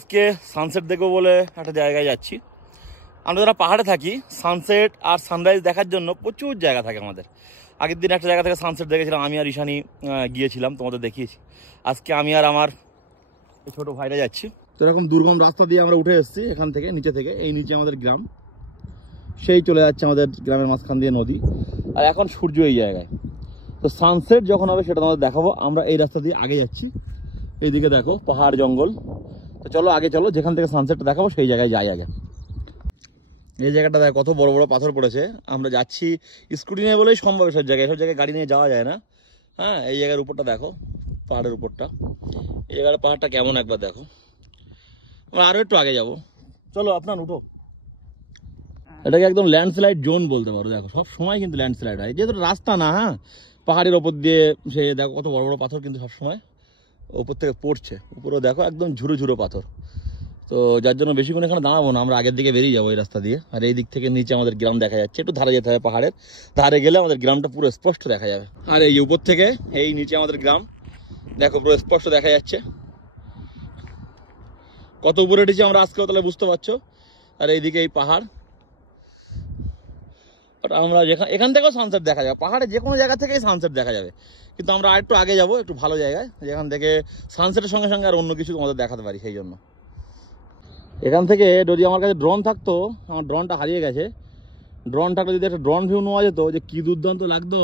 আজকে সানসেট দেখবো বলে একটা জায়গায় যাচ্ছি। আমরা যারা পাহাড়ে থাকি সানসেট আর সানরাইজ দেখার জন্য প্রচুর জায়গা থাকে আমাদের। আগের দিন একটা জায়গা থেকে সানসেট দেখেছিলাম, আমি আর ঈশানী গিয়েছিলাম, তোমাদের দেখিয়েছি। আজকে আমি আর আমার ছোট ভাইরা যাচ্ছি। তো এরকম দুর্গম রাস্তা দিয়ে আমরা উঠে এসেছি এখান থেকে, নিচে থেকে। এই নিচে আমাদের গ্রাম, সেই চলে যাচ্ছে আমাদের গ্রামের মাঝখান দিয়ে নদী, আর এখন সূর্য এই জায়গায়। তো সানসেট যখন হবে সেটা তোমাদের দেখাবো। আমরা এই রাস্তা দিয়ে আগে যাচ্ছি, এইদিকে দেখো পাহাড় জঙ্গল। তো চলো আগে চলো, যেখান থেকে সানসেটটা দেখাবো সেই জায়গায় যাই আগে। এই জায়গাটা দেখো কত বড় বড় পাথর পড়েছে। আমরা যাচ্ছি স্কুটি নিয়ে বলেই সম্ভব, এসব জায়গায় গাড়ি নিয়ে যাওয়া যায় না। হ্যাঁ, এই জায়গার উপরটা দেখো, পাহাড়ের উপরটা, এই জায়গার পাহাড়টা কেমন একবার দেখো। আমরা আরও একটু আগে যাব, চলো আপনার উঠো। এটাকে একদম ল্যান্ডস্লাইড জোন বলতে পারো। দেখো সব সময় কিন্তু ল্যান্ডস্লাইড হয়, যেহেতু রাস্তা না। হ্যাঁ, পাহাড়ের ওপর দিয়ে সে দেখো কত বড় বড় পাথর কিন্তু সবসময় ওপর থেকে পড়ছে। উপরেও দেখো একদম ঝুরো ঝুরো পাথর। তো যার জন্য বেশিক্ষণ এখানে দাঁড়াবো না, আমরা আগের দিকে বেরিয়ে যাবো এই রাস্তা দিয়ে। আর এই দিক থেকে নিচে আমাদের গ্রাম দেখা যাচ্ছে, একটু ধারে যেতে হবে, পাহাড়ের ধারে গেলে আমাদের গ্রামটা পুরো স্পষ্ট দেখা যাবে। আর এই উপর থেকে এই নিচে আমাদের গ্রাম দেখো পুরো স্পষ্ট দেখা যাচ্ছে। কত উপরে উঠেছি আমরা আজকেও তাহলে বুঝতে পারছো। আর এইদিকে এই পাহাড়, আমরা এখান থেকেও সানসেট দেখা যাবে, পাহাড়ে যে কোনো জায়গা থেকেই সানসেট দেখা যাবে। কিন্তু আমরা আর একটু আগে যাবো, একটু ভালো জায়গায়, যেখান থেকে সানসেটের সঙ্গে সঙ্গে আর অন্য কিছু তোমাদের দেখাতে পারি। সেই জন্য এখান থেকে যদি আমার কাছে ড্রোন থাকতো, আমার ড্রোনটা হারিয়ে গেছে। ড্রোন থাকলে যদি একটা ড্রোন ভিউ নেওয়া যেত, যে কি দুর্দান্ত লাগতো।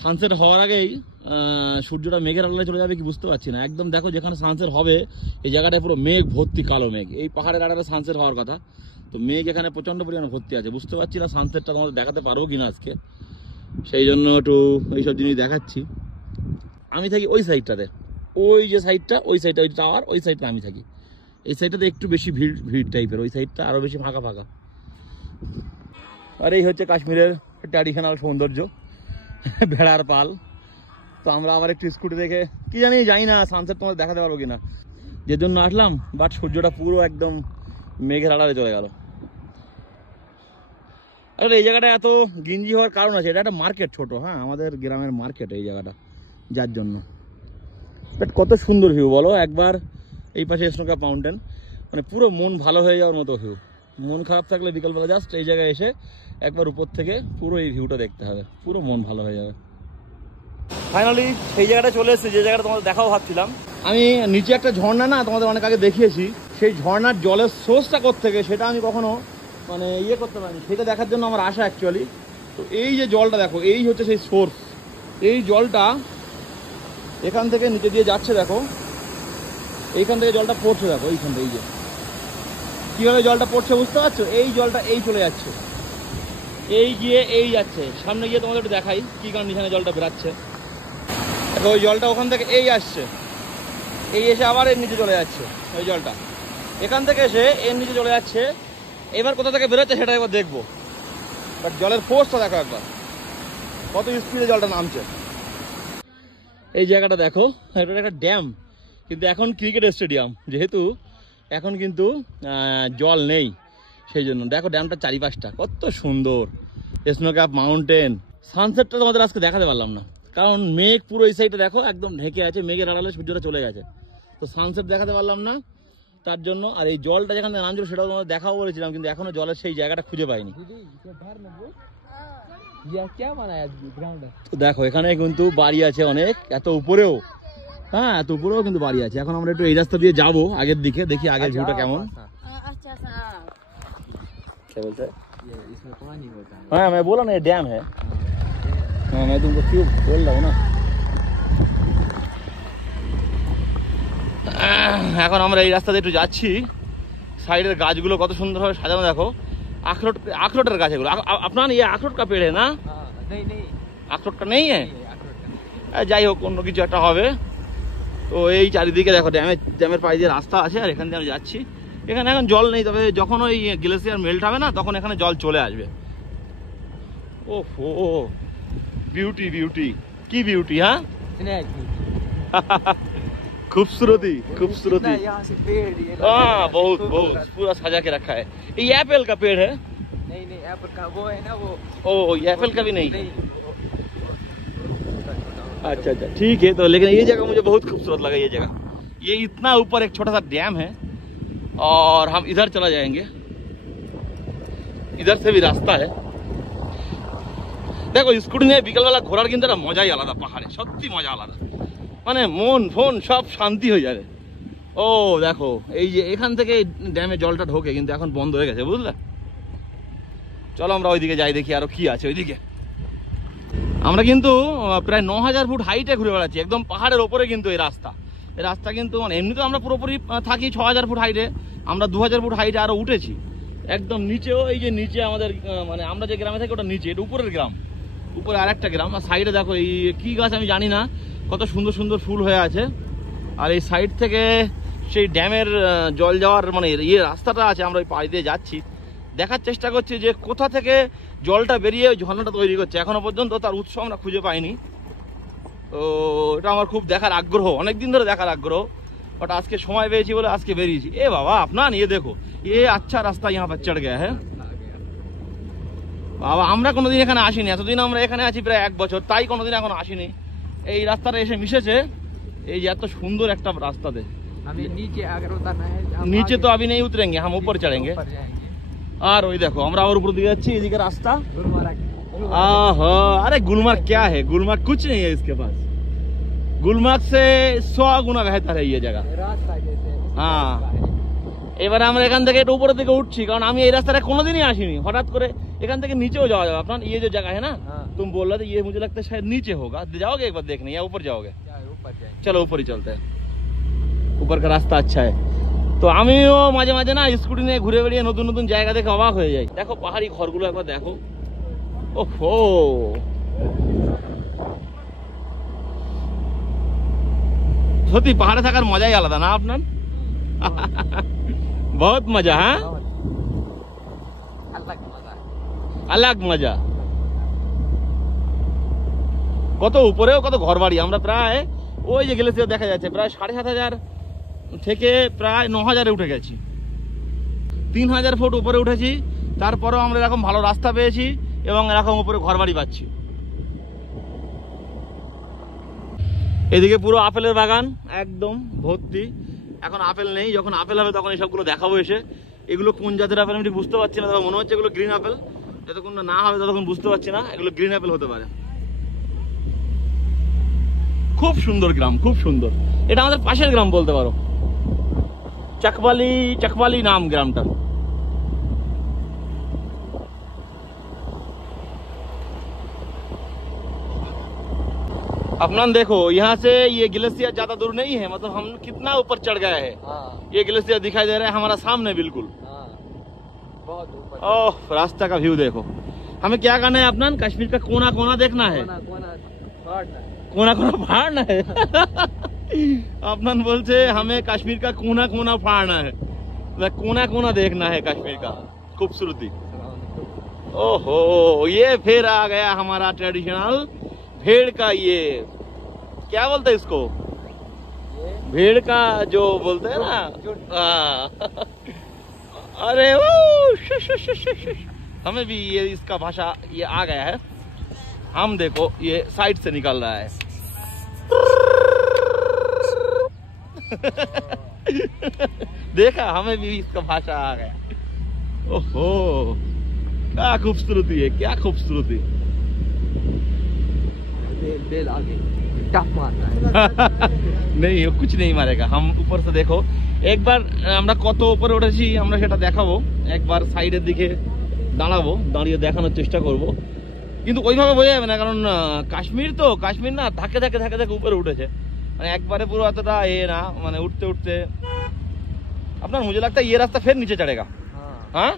সানসেট হওয়ার আগেই সূর্যটা মেঘের আড়ালে চলে যাবে কি বুঝতে পারছি না। একদম দেখো যেখানে সানসেট হবে এই জায়গাটায় পুরো মেঘ ভর্তি, কালো মেঘ। এই পাহাড়ের আড়ালে সানসেট হওয়ার কথা, তো মেঘ এখানে প্রচণ্ড পরিমাণে ভর্তি আছে। বুঝতে পারছি না সানসেটটা তোমাদের দেখাতে পারবো কিনা আজকে, সেই জন্য একটু এইসব জিনিস দেখাচ্ছি। আমি থাকি ওই সাইডটাতে, ওই যে সাইডটা, ওই সাইডটা, ওই টাওয়ার, ওই সাইডটা আমি থাকি। এই সাইডটাতে একটু বেশি ভিড় টাইপের, ওই সাইডটা আরও বেশি ফাঁকা ফাঁকা। আর এই হচ্ছে কাশ্মীরের ট্র্যাডিশনাল সৌন্দর্য, ভেড়ার পাল। তো আমরা আবার একটু স্কুটি দেখে কি জানি না সানসেট তোমাদের দেখাতে পারবো কিনা, যে জন্য আসলাম। বাট সূর্যটা পুরো একদম মেঘের আড়ালে চলে গেল। আসলে এই জায়গাটা এত গিঞ্জি হওয়ার কারণ আছে, এটা একটা মার্কেট ছোট। হ্যাঁ, আমাদের গ্রামের মার্কেট এই জায়গাটা, যার জন্য। বাট কত সুন্দর ভিউ বলো। একবার এই পাশে স্নো ক্যাপ মাউন্টেন, মানে পুরো মন ভালো হয়ে যাওয়ার মতো ভিউ। মন খারাপ থাকলে বিকালবেলা জাস্ট এই জায়গায় এসে একবার উপর থেকে পুরো এই ভিউটা দেখতে হবে, পুরো মন ভালো হয়ে যাবে। ফাইনালি সেই জায়গাটা চলে এসেছে, যে জায়গাটা তোমাদের দেখাও ভাবছিলাম। আমি নিচে একটা ঝর্ণা না তোমাদের অনেক আগে দেখিয়েছি, সেই ঝর্ণার জলের সোর্সটা কোত্থেকে সেটা আমি কখনো মানে করতে পারিনি, সেটা দেখার জন্য আমার আশা অ্যাকচুয়ালি। তো এই যে জলটা দেখো, এই হচ্ছে সেই সোর্স। এই জলটা এখান থেকে নিচে দিয়ে যাচ্ছে, দেখো এইখান থেকে জলটা পড়ছে, দেখো এইখান থেকে। এই যে কীভাবে জলটা পড়ছে বুঝতে পারছো, এই জলটা এই চলে যাচ্ছে, এই গিয়ে এই যাচ্ছে। সামনে গিয়ে তোমাদের একটু দেখাই কী কন্ডিশনে জলটা বেরাচ্ছে। দেখো ওই জলটা ওখান থেকে এই আসছে, এই এসে আবার এর নিচে চলে যাচ্ছে। ওই জলটা এখান থেকে এসে এর নিচে চলে যাচ্ছে। এবার কোথা থেকে বেরোচ্ছে সেটা একবার দেখবো। বাট জলের ফোর্সটা দেখো একবার, কত স্পিডে জলটা নামছে। এই জায়গাটা দেখো, এটা একটা ড্যাম, কিন্তু এখন ক্রিকেট স্টেডিয়াম, যেহেতু এখন কিন্তু জল নেই, সেই জন্য দেখো ড্যামটার চারিপাশটা কত সুন্দর। Snow cap mountain. সানসেটটা তোমাদের আজকে দেখাতে পারলাম না, কারণ মেঘ পুরো এই সাইডে দেখো একদম ঢেকে আছে, মেঘের আড়ালে সূর্যটা চলে গেছে। তো সানসেট দেখাতে পারলাম না তার জন্য। আর এই জলটা যেখানে নামছিল সেটাও তোমাদের দেখাও বলেছিলাম, কিন্তু এখনো জলের সেই জায়গাটা খুঁজে পাইনি। তো দেখো এখানে কিন্তু বাড়ি আছে অনেক, এত উপরেও। হ্যাঁ, এত উপরেও কিন্তু বাড়ি আছে। এখন আমরা একটু এই রাস্তা দিয়ে যাবো আগের দিকে, দেখি আগের ভিউটা কেমন। হ্যাঁ, मैं बोला ना ये डैम है। हाँ, मैं तुमको क्यों बोल रहा हूँ ना। এখন আমরা এই রাস্তাতে একটু যাচ্ছি। সাইডের গাছগুলো কত সুন্দরভাবে সাজানো দেখো। আখরোটের গাছ এগুলো। আপনার ये আখরোট का पेड़ है ना? नहीं, আখরোট का नहीं है। যাই হোক, অন্য কিছু একটা হবে। তো এই চারিদিকে দেখো ড্যামের পাশ দিয়ে রাস্তা আছে, আর এখান দিয়ে আমি যাচ্ছি। এখানে এখন জল নেই, তবে যখন ওই গ্লেসিয়ার মেল্ট হবে না তখন এখানে জল চলে আসবে। ওহো, বিউটি বিউটি, কি বিউটি। হ্যাঁ, खूबसूरती खूबसूरती। हाँ, बहुत बहुत पूरा सजा के रखा है। ये एप्पल का पेड़ है? नहीं, एप्पल का वो है ना वो। ओ, एप्पल का भी नहीं। अच्छा, ठीक है। तो लेकिन ये जगह मुझे बहुत खूबसूरत लगा। ये जगह, ये इतना ऊपर एक छोटा सा डैम है, और हम इधर चला जाएंगे, इधर से भी रास्ता है। দেখো স্কুটি নিয়ে বিকালবেলা ঘোরার কিন্তু একটা মজাই আলাদা, পাহাড়ে সত্যি মজা আলাদা, মানে মন ফোন সব শান্তি হয়ে যাবে। ও দেখো এই যে এখান থেকে ড্যামে জলটা ঢোকে, কিন্তু এখন বন্ধ হয়ে গেছে, বুঝলে। চলো আমরা ওইদিকে যাই, দেখি আরো কি আছে ওইদিকে। আমরা কিন্তু প্রায় 9000 ফুট হাইটে ঘুরে বেড়াচ্ছি, একদম পাহাড়ের ওপরে কিন্তু এই রাস্তা কিন্তু মানে এমনি তো আমরা পুরোপুরি থাকি 6000 ফুট হাইটে, আমরা 2000 ফুট হাইটে আরো উঠেছি একদম নিচেও। এই যে নিচে আমাদের মানে আমরা যে গ্রামে থাকি ওটা নিচে, এটা উপরের গ্রাম, উপরে আরেকটা গ্রাম। আর সাইডে দেখো এই কি গাছ আমি জানি না, কত সুন্দর সুন্দর ফুল হয়ে আছে। আর এই সাইড থেকে সেই ড্যামের জল যাওয়ার মানে ইয়ে রাস্তাটা আছে, আমরা ওই পাশ দিয়ে যাচ্ছি, দেখার চেষ্টা করছি যে কোথা থেকে জলটা বেরিয়ে ওই ঝর্ণাটা তৈরি করছে। এখনো পর্যন্ত তার উৎস আমরা খুঁজে পাইনি, তো এটা আমার খুব দেখার আগ্রহ, অনেকদিন ধরে দেখার আগ্রহ, বাট আজকে সময় পেয়েছি বলে আজকে বেরিয়েছি। এ বাবা আপনার ইয়ে দেখো, এ আচ্ছা রাস্তা यहाँ पर चढ़ गया है বাবা। আমরা কোনোদিন এখানে আসিনি, এতদিন আমরা এখানে আছি প্রায় 1 বছর, তাই কোনোদিন এখন আসিনি। এই রাস্তাটা এসে মিশেছে এই যে এত সুন্দর একটা রাস্তাতে। নিচে তো अभी नहीं उतरेंगे, हम ऊपर चढ़ेंगे। আর ওই দেখো আমরা और ऊपर दिखे যাচ্ছি, এদিকে রাস্তা। आहा अरे गुलमर्ग क्या है, गुलमर्ग कुछ नहीं है इसके पास, गुलमर्ग से 100 गुना बेहतर है ये जगह। हाँ এবারে আমরা এখান থেকে একটু উপরের দিকে উঠছি, কারণ আমি এই রাস্তাটা কোনোদিনই আসিনি। হঠাৎ করে এখান থেকে নিচেও যাওয়া যাবে। আপনার ये जो जगह है ना, तुम बोल रहे थे ये मुझे लगता है शायद नीचे होगा, जाओगे एक बार देखने या ऊपर जाओगे? चलो ऊपर ही चलते हैं, ऊपर का रास्ता अच्छा है। তো আমিও মাঝে মাঝে না স্কুটি নিয়ে ঘুরে বেড়িয়ে নতুন নতুন জায়গা দেখে অবাক হয়ে যাই। দেখো পাহাড়ি ঘরগুলো একবার দেখো, ওহো সত্যি পাহাড়ে থাকার মজাই আলাদা না আপনার? बहुत मजा है, अलग मजा। কত উপরেও কত ঘর বাড়ি। আমরা প্রায় ওই যে গ্লেসিয়ার দেখা যাচ্ছে প্রায় 7500 থেকে প্রায় 9000-এ উঠে গেছি, 3000 ফুট উপরে উঠেছি। তারপরেও আমরা এরকম ভালো রাস্তা পেয়েছি এবং এরকম উপরে ঘর বাড়ি পাচ্ছি। এদিকে পুরো আপেলের বাগান একদম ভর্তি। এখন আপেল নেই, যখন আপেল হবে তখন এসবগুলো দেখাবো এসে। এগুলো কোন জাতের আপেল আমি ঠিক বুঝতে পারছি না, তবে মনে হচ্ছে এগুলো গ্রিন আপেল। যতক্ষণ না হবে ততক্ষণ বুঝতে পারছি না, এগুলো গ্রিন আপেল হতে পারে। খুব সুন্দর গ্রাম, খুব সুন্দর। এটা আমাদের পাশের গ্রাম বলতে পারো, चकवाली नाम ग्रामটা। अपना देखो यहाँ से ये ग्लेशियर ज्यादा दूर नहीं है, मतलब हम कितना ऊपर चढ़ गए हैं। ये ग्लेशियर दिखाई दे रहा है हमारा सामने बिल्कुल, बहुत ऊपर। ओह रास्ता का व्यू देखो। हमें क्या करना है अपना, कश्मीर का कोना कोना देखना है, कोना कोना फाड़ना है। अपना बोलते हमें कश्मीर का कोना कोना फाड़ना है, कोना कोना देखना है कश्मीर का खूबसूरती। ओहो ये फिर आ गया हमारा ट्रेडिशनल भेड़ का, ये क्या बोलते हैं इसको, भेड़ का जो बोलते हैं ना। अरे वो हमें भी ये इसका भाषा ये आ गया है। हम देखो ये साइड से निकल रहा है। देखा, हमें भी इसका भाषा आ गया। ओहो क्या खूबसूरती है, क्या खूबसूरती। बेल आगे टप मारता है। नहीं कुछ नहीं मारेगा। हम ऊपर से देखो একবার আমরা কত উপরে উঠেছি আমরা সেটা দেখাবো, একবার সাইডের দিকে দাঁড়াবো, দাঁড়িয়ে দেখানোর চেষ্টা করব। কিন্তু ওইভাবে বোঝা যাবে না, কারণ কাশ্মীর তো, কাশ্মীর না ধাকে ধাকে ধাকে ধাকে উপরে উঠেছে, মানে একবারে পুরো এতটা এ না, মানে উঠতে उठते अपना मुझे लगता है ये रास्ता फिर नीचे चढ़ेगा। हाँ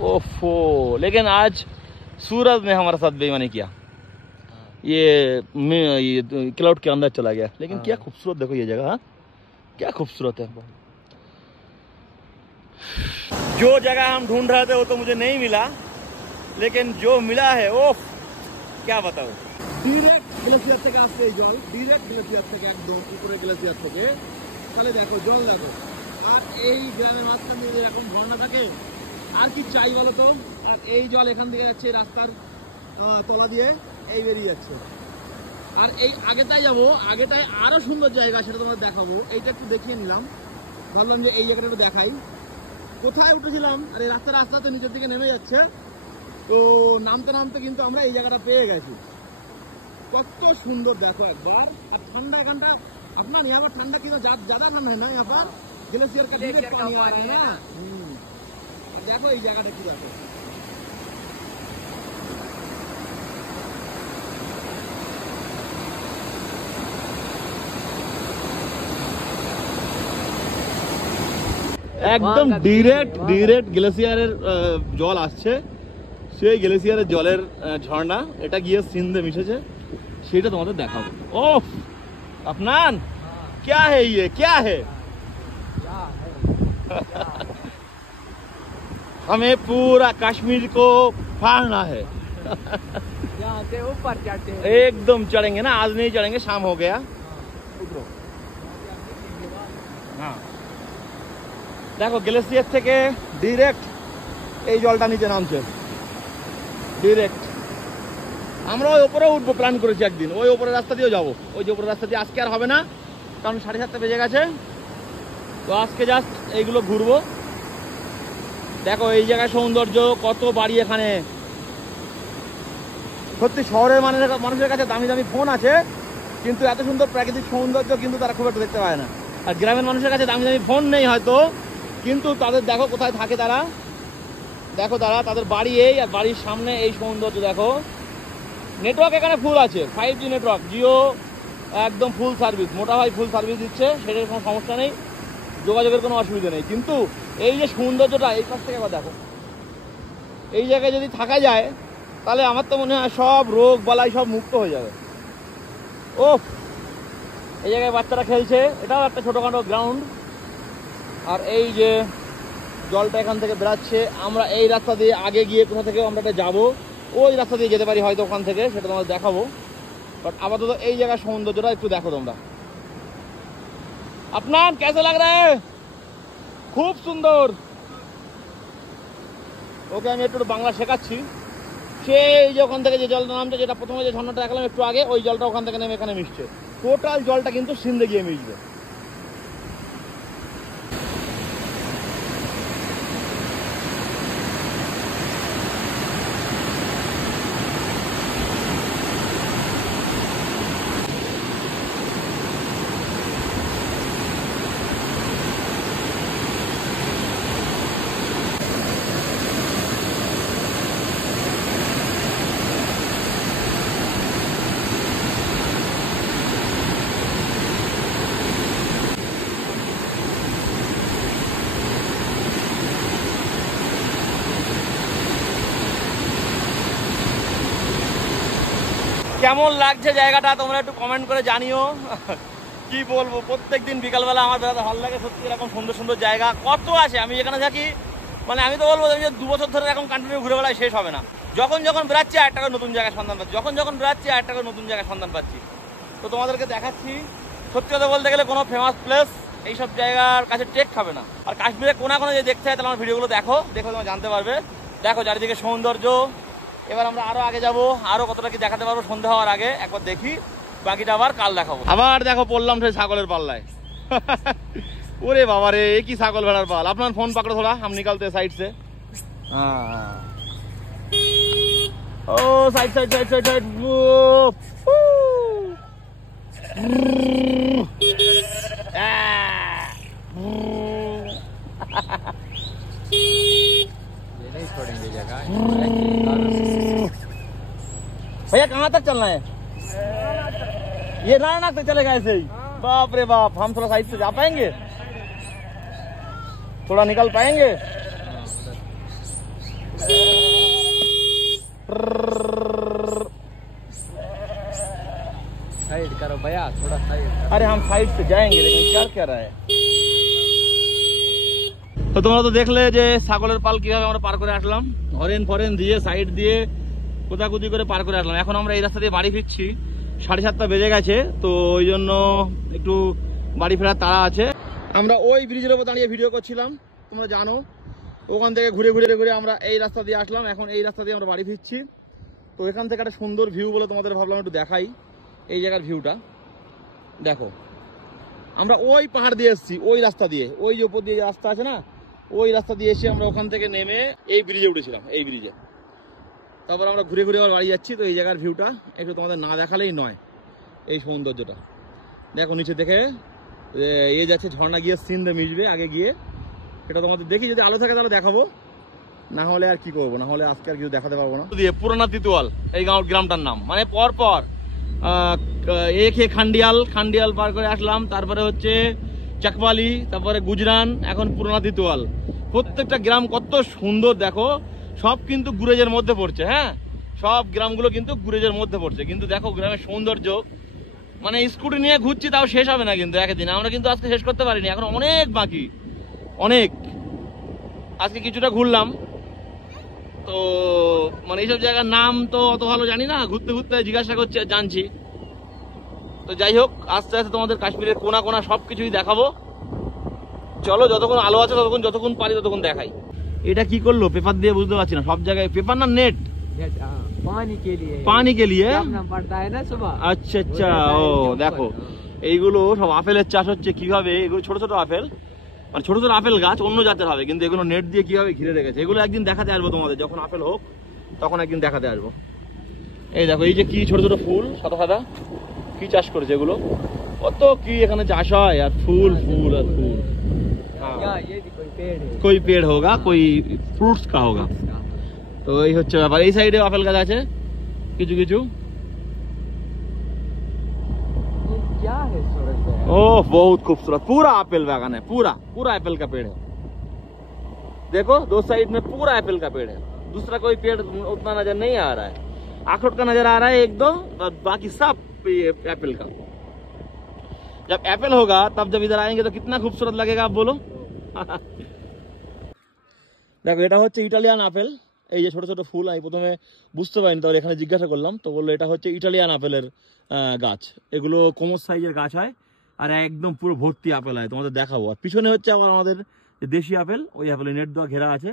ओफो, लेकिन आज सूरज ने हमारे साथ बेईमानी किया, ये क्लाउड के अंदर चला गया। लेकिन क्या खूबसूरत देखो ये जगह, क्या खूबसूरत है। जो जगह हम ढूंढ रहे थे वो तो मुझे नहीं मिला, लेकिन जो मिला है वो क्या बताओ। ডিরেক্ট গ্লেসিয়ার থেকে আসছে এই জল, ডিরেক্ট গ্লেসিয়ার থেকে, একদম উপরে গ্লেসিয়ার থেকে। তাহলে দেখো জল দেখো, আর এই গ্রামের মাঝখানে যদি এরকম ঝর্ণা থাকে আর কি চাই বলো তো। আর এই জল এখান থেকে যাচ্ছে রাস্তার তলা দিয়ে এই বেরিয়ে যাচ্ছে, আর এই আগেটায় যাবো, আগেটায় আরো সুন্দর জায়গা, সেটা তোমাদের দেখাবো। এইটা একটু দেখিয়ে নিলাম, ভাবলাম যে এই জায়গাটা একটু দেখাই। কোথায় উঠেছিলাম, আর এই রাস্তা রাস্তাতে নিচের দিকে নেমে যাচ্ছে, তো নামতে নামতে কিন্তু আমরা এই জায়গাটা পেয়ে গেছি। কত সুন্দর দেখো একবার। আর ঠান্ডা এখানটা अपना यहाँ पर ठंडा कितना ज्यादा ठंडा है ना यहाँ पर, ग्लेशियर का डायरेक्ट पानी आ रहा है ना। और देखो ये जगह देखो, देखो একদম ডিরেক্ট গ্লেসিয়ারের জল আসছে, সেই গ্লেসিয়ারের জলের ঝর্ণা, এটা গিয়ে সিন্ধে মিশেছে, সেটা তোমাদের দেখাবো। ওফ আপনার क्या है ये, क्या है? हमें पूरा कश्मीर को फाड़ना है। यहाँ से ऊपर चढ़ते हैं। एकदम चढ़ेंगे ना, आज नहीं चढ़ेंगे, शाम हो गया। हाँ देखो ग्लेशियर থেকে ডাইরেক্ট এই জলটা নিচে নামছে, ডাইরেক্ট। আমরা ওই উপরে উঠবো, প্ল্যান করেছি একদিন, ওই উপরের রাস্তা দিয়েও যাবো। ওই যে উপরের রাস্তা দিয়ে আজকে আর হবে না, কারণ 7:30 বেজে গেছে। তো আজকে জাস্ট এইগুলো ঘুরবো। দেখো এই জায়গায় সৌন্দর্য কত বাড়ি এখানে। সত্যি শহরের মানুষের কাছে দামি দামি ফোন আছে, কিন্তু এত সুন্দর প্রাকৃতিক সৌন্দর্য কিন্তু তারা খুব একটা দেখতে পায় না। আর গ্রামের মানুষের কাছে দামি দামি ফোন নেই হয়তো, কিন্তু তাদের দেখো কোথায় থাকে তারা, দেখো তারা তাদের বাড়ি এই, আর বাড়ির সামনে এই সৌন্দর্য দেখো। নেটওয়ার্ক এখানে ফুল আছে, 5G নেটওয়ার্ক, জিও একদম ফুল সার্ভিস, মোটা ভাই ফুল সার্ভিস দিচ্ছে, সেটার কোনো সমস্যা নেই, যোগাযোগের কোনো অসুবিধা নেই। কিন্তু এই যে সৌন্দর্যটা, এই পাশ থেকে আবার দেখো, এই জায়গায় যদি থাকা যায় তাহলে আমার তো মনে হয় সব রোগ বালাই সব মুক্ত হয়ে যাবে। ওফ এই জায়গায় বাচ্চারা খেলছে, এটাও একটা ছোটোখাটো গ্রাউন্ড। আর এই যে জলটা এখান থেকে বেরাচ্ছে, আমরা এই রাস্তা দিয়ে আগে গিয়ে কোথা থেকে আমরা একটা যাবো, ওই রাস্তা দিয়ে যেতে পারি হয়তো ওখান থেকে, সেটা তোমাদের দেখাবো। বাট আপাতত এই জায়গার সৌন্দর্যটা একটু দেখো তোমরা। আপনার কেসে লাগ রা হ্যায়? খুব সুন্দর। ওকে আমি একটু বাংলা শেখাচ্ছি। সেই যে ওখান থেকে যে জলটা নামছে, যেটা প্রথমে যে ঝর্ণাটা দেখলাম একটু আগে, ওই জলটা ওখান থেকে নেমে এখানে মিশছে। টোটাল জলটা কিন্তু সিন্ধে গিয়ে মিশবে। কেমন লাগছে জায়গাটা তোমরা একটু কমেন্ট করে জানিও। কি বলবো, প্রত্যেকদিন বিকালবেলা আমার বেড়াতে ভালো লাগে। সত্যি এরকম সুন্দর সুন্দর জায়গা কত আছে। আমি যেখানে থাকি, মানে আমি তো বলবো যে 2 বছর ধরে এরকম কন্টিনিউ ঘুরে বেড়াই, শেষ হবে না। যখন যখন বেড়াচ্ছি আর একটা করে নতুন জায়গায় সন্ধান পাচ্ছি, যখন যখন বেড়াচ্ছি আর একটা করে নতুন জায়গায় সন্ধান পাচ্ছি। তো তোমাদেরকে দেখাচ্ছি। সত্যি কথা বলতে গেলে কোনো ফেমাস প্লেস এইসব জায়গার কাছে টেক খাবে না। আর কাশ্মীরে কোনা কোনো যে দেখতে হয়, তাহলে আমার ভিডিওগুলো দেখো, দেখো তোমরা জানতে পারবে। দেখো চারিদিকে সৌন্দর্য। এবার আমরা আরো আগে যাবো, আরো কতটা কি দেখাতে পারবো সন্ধ্যা হওয়ার আগে, একবার দেখি। বাকিটা আবার কাল দেখাবো। আবার দেখো পড়লাম সেই ছাগলের পাল্লায়। ওরে বাবা রে, কি ছাগল ভেড়ার পাল। আপনার ফোন পাকড়ো थोड़ा, हम निकलते साइड से। ও side side side side side. नहीं छोड़ेंगे जगह। भैया कहाँ तक चलना है? ये रानानाथ तक चलेगा ऐसे ही? बाप रे बाप, हम थोड़ा साइड से जा पाएंगे, थोड़ा निकल पाएंगे? साइड करो भैया, थोड़ा साइड। अरे हम साइड से जाएंगे, लेकिन क्या क्या रहा है। তো তোমরা তো দেখলে যে ছাগলের পাল কিভাবে আমরা পার করে আসলাম, হরেন ফরেন দিয়ে সাইড দিয়ে কোদাকুদি করে পার করে আসলাম। এখন আমরা এই রাস্তা দিয়ে বাড়ি ফিরছি, 7:30 বেজে গেছে, তো ওই জন্য একটু বাড়ি ফেরার তাড়া আছে। আমরা ওই ব্রিজের উপর দাঁড়িয়ে ভিডিও করছিলাম, তোমরা জানো। ওখান থেকে ঘুরে ঘুরে ঘুরে আমরা এই রাস্তা দিয়ে আসলাম, এখন এই রাস্তা দিয়ে আমরা বাড়ি ফিরছি। তো এখান থেকে একটা সুন্দর ভিউ বলে তোমাদের ভাবলাম একটু দেখাই। এই জায়গার ভিউটা দেখো। আমরা ওই পাহাড় দিয়ে এসেছি, ওই রাস্তা দিয়ে, ওই যে উপর দিয়ে যে রাস্তা আছে না, ওই রাস্তা দিয়ে এসে আমরা ওখান থেকে নেমে এই ব্রিজে উঠেছিলাম, এই ব্রিজে। তারপর আমরা ঘুরে ঘুরে আবার বাড়ি যাচ্ছি। তো এই জায়গার ভিউটা একটু তোমাদের না দেখালেই নয়, এই সৌন্দর্যটা দেখো। নিচে দেখে এ যাচ্ছে ঝর্ণা, গিয়ে সিন্ধে মিশবে আগে গিয়ে, এটা তোমাদের দেখি যদি আলো থাকে তাহলে দেখাবো, না হলে আর কি করবো, না হলে আজকে আর কিছু দেখাতে পারবো না। দিয়ে পুরানা তিতুয়াল এই গ্রামটার নাম, মানে পর পর খান্ডিয়াল পার করে আসলাম, তারপরে হচ্ছে চাকবালি, তারপরে গুজরান, এখন পুরানা তিতুয়াল। প্রত্যেকটা গ্রাম কত সুন্দর দেখো, সব কিন্তু গুরেজের মধ্যে পড়ছে। হ্যাঁ, সব গ্রামগুলো কিন্তু গুরেজের মধ্যে পড়ছে, কিন্তু দেখো গ্রামের সৌন্দর্য, মানে স্কুটি নিয়ে ঘুরছি তাও শেষ হবে না কিন্তু একদিন। আমরা কিন্তু আজকে শেষ করতে পারিনি, এখন অনেক বাকি, অনেক। আজকে কিছুটা ঘুরলাম, তো মানে এইসব জায়গার নাম তো অত ভালো জানি না, ঘুরতে ঘুরতে জিজ্ঞাসা করছি জানছি। তো যাই হোক, আস্তে আস্তে তোমাদের কাশ্মীরের কোনা কোনা সবকিছুই দেখাবো। চলো, যতক্ষণ আলো আছে যতক্ষণ পারি ততক্ষণ দেখাই। এটা কি করলো পেপার দিয়ে বুঝতে পারছি না, সব জায়গায় পেপার না নেট, পানি কে লিয়ে আচ্ছা আচ্ছা। ও দেখো, এইগুলো সব আপেলের চাষ হচ্ছে কিভাবে, এগুলো ছোট ছোট আপেল, মানে ছোট ছোট আপেল গাছ, অন্য জাতের হবে, কিন্তু এগুলো নেট দিয়ে কিভাবে ঘিরে রেখেছে, এগুলো একদিন দেখাতে আসবো তোমাদের, যখন আপেল হোক তখন একদিন দেখাতে আসবো। এই দেখো, এই যে কি ছোট ছোট ফুল সাদা সাদা, কি চাষ করেছে এগুলো, কত কি এখানে চাষ হয়, আর ফুল ফুল আর ফুল। कोई पेड़ होगा, कोई फ्रूट्स का होगा। तो এই হচ্ছে ব্যাপার। এই সাইডে আপেল গাছ আছে কিছু কিছু। ओह बहुत खूबसूरत, पूरा एप्पल बागान है, पूरा पूरा एप्पल का पेड़ है। देखो दो साइड में पूरा एप्पल का पेड़ है, दूसरा कोई पेड़ उतना नजर नहीं आ रहा है। अखरोट का नजर आ रहा है एक दो, और बाकी सब एप्पल का। जब एप्पल होगा तब जब इधर आएंगे तो कितना खूबसूरत लगेगा, आप बोलो। দেখো, এটা হচ্ছে ইটালিয়ান আপেল। এই যে ছোট ছোট ফুল, আমি প্রথমে বুঝতে পারিনি, তাহলে এখানে জিজ্ঞাসা করলাম, তো বললো এটা হচ্ছে ইটালিয়ান আপেলের গাছ। এগুলো কোমর সাইজের গাছ হয়, আর একদম পুরো ভর্তি আপেল হয়, তোমাদের দেখাবো। আর পিছনে হচ্ছে আবার আমাদের যে দেশি আপেল, ওই আপেলের নেট দেওয়া ঘেরা আছে,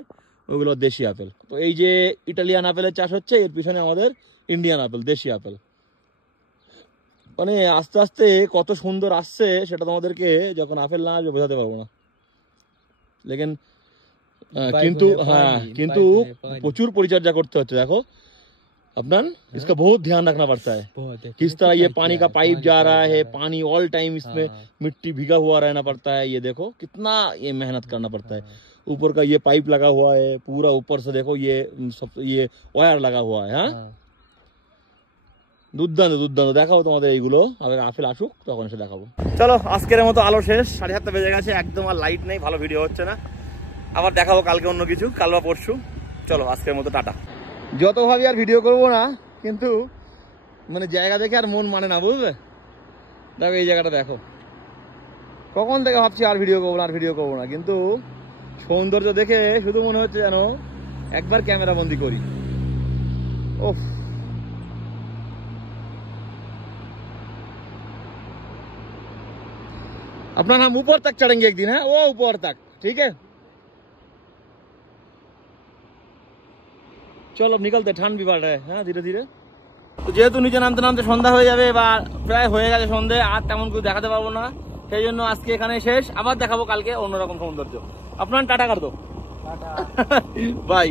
ওইগুলো দেশি আপেল। তো এই যে ইটালিয়ান আপেলের চাষ হচ্ছে, এর পিছনে আমাদের ইন্ডিয়ান আপেল, দেশি আপেল। মানে আস্তে আস্তে কত সুন্দর আসছে সেটা তোমাদেরকে যখন আপেল না আসবে বোঝাতে পারবো না। লেকিন किंतु हाँ, किंतु प्रचुर परिचर्या करते होते। देखो अपना इसका बहुत ध्यान रखना पड़ता है, किस तरह ये पानी का पाइप जा रहा है, पानी ऑल टाइम इसमें मिट्टी भीगा हुआ रहना पड़ता है। ये देखो कितना ये मेहनत करना पड़ता है। ऊपर का ये पाइप लगा हुआ है पूरा, ऊपर से देखो ये सब ये वायर लगा हुआ है। हाँ, দুর্দান্ত দুর্দান্ত। দেখাবো তোমাদের এইগুলো, আবার আপেল আসুক তখন এসে দেখাবো। চলো, আজকের মতো আলো শেষ, 7:30 বেজে গেছে, একদম আর লাইট নেই, ভালো ভিডিও হচ্ছে না। আবার দেখাবো কালকে অন্য কিছু, কাল বা পরশু। চলো, আজকের মতো টাটা। যত ভাবি আর ভিডিও করবো না, কিন্তু মানে জায়গা দেখে আর মন মানে না, বুঝলে। দেখো এই জায়গাটা দেখো, কখন থেকে ভাবছি আর ভিডিও করবো না, আর ভিডিও করবো না, কিন্তু সৌন্দর্য দেখে শুধু মনে হচ্ছে যেন একবার ক্যামেরা বন্দি করি। ওফ, अपना हम ऊपर तक चढ़ेंगे एक दिन, है वो ऊपर तक, ठीक है। চলো নিকলতে, ঠান্ড भी बढ़ रहा है, হ্যাঁ ধীরে ধীরে। তো যেহেতু নিচে নামতে নামতে সন্ধ্যা হয়ে যাবে, বা প্রায় হয়ে গেছে সন্ধ্যে, আর তেমন কিছু দেখাতে পারবো না, সেই জন্য আজকে এখানে শেষ। আবার দেখাবো কালকে অন্যরকম সৌন্দর্য। আপনার টাটা কর দো, বাই।